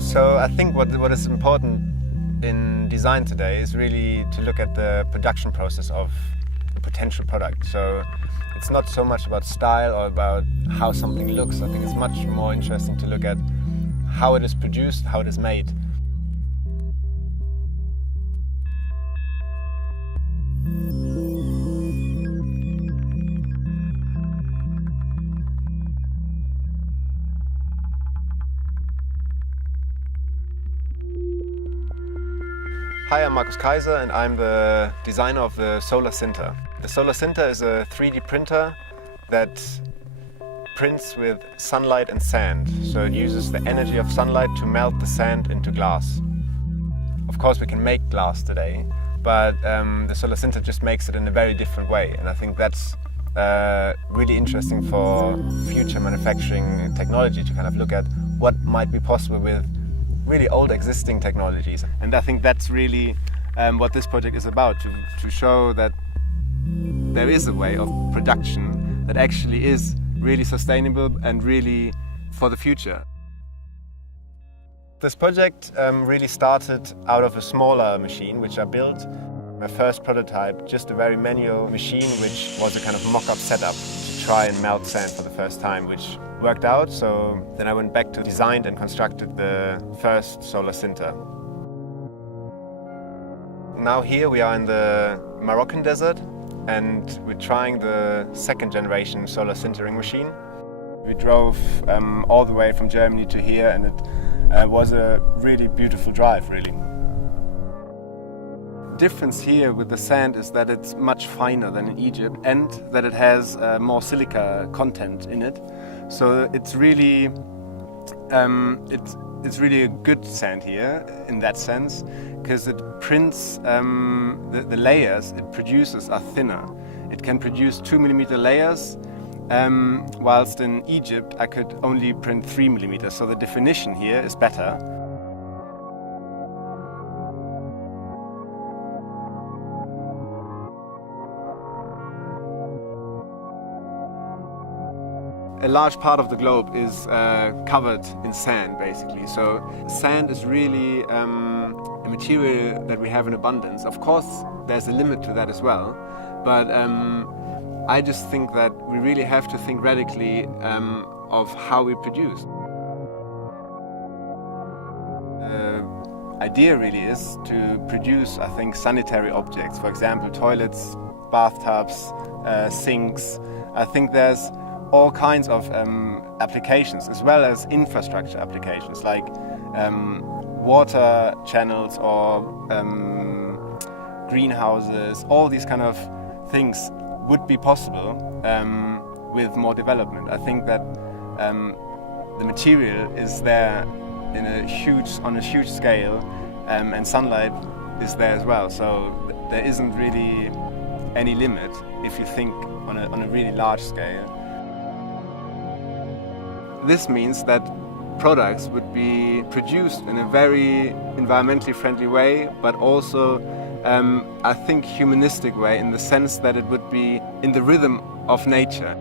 So I think what is important in design today is really to look at the production process of a potential product. So it's not so much about style or about how something looks. I think it's much more interesting to look at how it is produced, how it is made. Hi, I'm Markus Kaiser and I'm the designer of the Solar Sinter. The Solar Sinter is a 3D printer that prints with sunlight and sand. So it uses the energy of sunlight to melt the sand into glass. Of course we can make glass today, but the Solar Sinter just makes it in a very different way. And I think that's really interesting for future manufacturing technology to kind of look at what might be possible with really old existing technologies. And I think that's really what this project is about, to show that there is a way of production that actually is really sustainable and really for the future. This project really started out of a smaller machine which I built. My first prototype, just a very manual machine which was a kind of mock-up setup to try and melt sand for the first time, which worked out. So then I went back to design and constructed the first Solar Sinter. Now here we are in the Moroccan desert and we're trying the second generation solar sintering machine. We drove all the way from Germany to here, and it was a really beautiful drive, really. The difference here with the sand is that it's much finer than in Egypt and that it has more silica content in it. So it's really it's really a good sand here in that sense, because it prints the layers it produces are thinner. It can produce 2 mm layers, whilst in Egypt I could only print 3 mm. So the definition here is better. A large part of the globe is covered in sand, basically. So sand is really a material that we have in abundance. Of course, there's a limit to that as well. But I just think that we really have to think radically of how we produce. The idea really is to produce, I think, sanitary objects. For example, toilets, bathtubs, sinks. I think there's all kinds of applications, as well as infrastructure applications like water channels or greenhouses. All these kind of things would be possible with more development. I think that the material is there on a huge scale, and sunlight is there as well. So there isn't really any limit if you think on a really large scale. This means that products would be produced in a very environmentally friendly way, but also, I think, humanistic way, in the sense that it would be in the rhythm of nature.